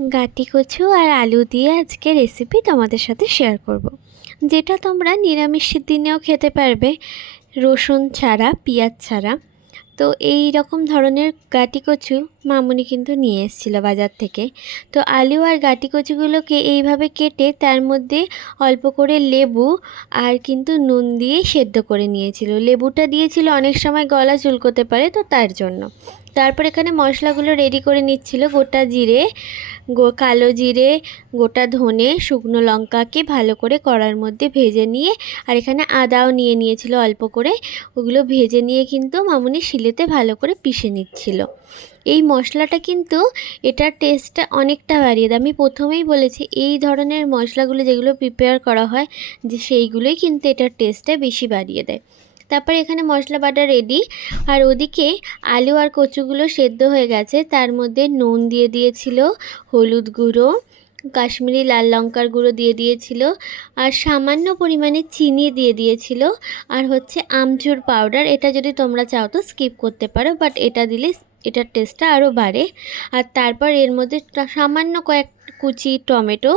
গাটি কচু আর আলু দিয়ে আজকে রেসিপি তোমাদের সাথে শেয়ার করব। যেটা তোমরা নিরামিষের দিনেও খেতে পারবে, রসুন ছাড়া, পেঁয়াজ ছাড়া। তো এই রকম ধরনের গাটি কচু মামুনি কিন্তু নিয়ে এসেছিলো বাজার থেকে। তো আলু আর গাটি কচুগুলোকে এইভাবে কেটে তার মধ্যে অল্প করে লেবু আর কিন্তু নুন দিয়ে সেদ্ধ করে নিয়েছিল। লেবুটা দিয়েছিল অনেক সময় গলা চুলকোতে পারে, তো তার জন্য। তারপর এখানে মশলাগুলো রেডি করে নিচ্ছিল। গোটা জিরে, কালো জিরে, গোটা ধনে, শুকনো লঙ্কাকে ভালো করে কড়ার মধ্যে ভেজে নিয়ে, আর এখানে আদাও নিয়ে নিয়েছিল অল্প করে। ওগুলো ভেজে নিয়ে কিন্তু মামুনি শিলেতে ভালো করে পিষে নিচ্ছিল। এই মশলাটা কিন্তু এটার টেস্টটা অনেকটা বাড়িয়ে দেয়। আমি প্রথমেই বলেছি এই ধরনের মশলাগুলো যেগুলো প্রিপেয়ার করা হয়, যে সেইগুলোই কিন্তু এটার টেস্টটা বেশি বাড়িয়ে দেয়। তারপরে এখানে মশলা বাটা রেডি, আর ওদিকে আলু আর কচুগুলো সেদ্ধ হয়ে গেছে। তার মধ্যে নুন দিয়ে দিয়েছিল, হলুদ গুঁড়ো, কাশ্মীরি লাল লঙ্কার গুঁড়ো দিয়ে দিয়েছিল, আর সামান্য পরিমাণে চিনি দিয়ে দিয়েছিল, আর হচ্ছে আমচুর পাউডার। এটা যদি তোমরা চাও তো স্কিপ করতে পারো, বাট এটা দিলে এটার টেস্টটা আরও বাড়ে। আর তারপর এর মধ্যে সামান্য কয়েক কুচি টমেটো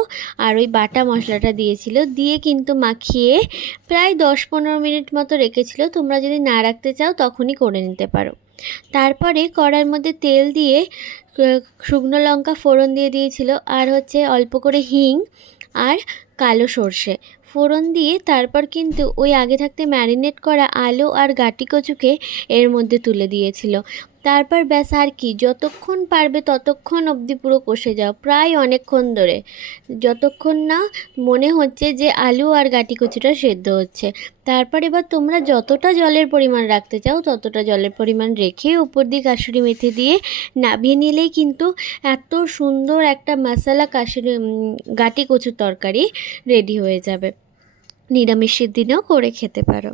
আর ওই বাটা মশলাটা দিয়েছিল, দিয়ে কিন্তু মাখিয়ে প্রায় 10-15 মিনিট মতো রেখেছিল। তোমরা যদি না রাখতে চাও তখনই করে নিতে পারো। তারপরে কড়াইয়ের মধ্যে তেল দিয়ে শুকনো লঙ্কা ফোড়ন দিয়ে দিয়েছিল, আর হচ্ছে অল্প করে হিং আর কালো সর্ষে ফোড়ন দিয়ে তারপর কিন্তু ওই আগে থাকতে ম্যারিনেট করা আলু আর গাটি কচুকে এর মধ্যে তুলে দিয়েছিল। তারপর ব্যাস, আর কি, যতক্ষণ পারবে ততক্ষণ অবধি পুরো কষে যাও, প্রায় অনেকক্ষণ ধরে, যতক্ষণ না মনে হচ্ছে যে আলু আর গাটি কচুটা সেদ্ধ হচ্ছে। তারপর এবার তোমরা যতটা জলের পরিমাণ রাখতে চাও ততটা জলের পরিমাণ রেখে উপর দিয়ে কাসুরি মেথি দিয়ে নামিয়ে নিলেই কিন্তু এত সুন্দর একটা মশলা গাটি কচুর তরকারি রেডি হয়ে যাবে। নিরামিষের দিনেও করে খেতে পারো।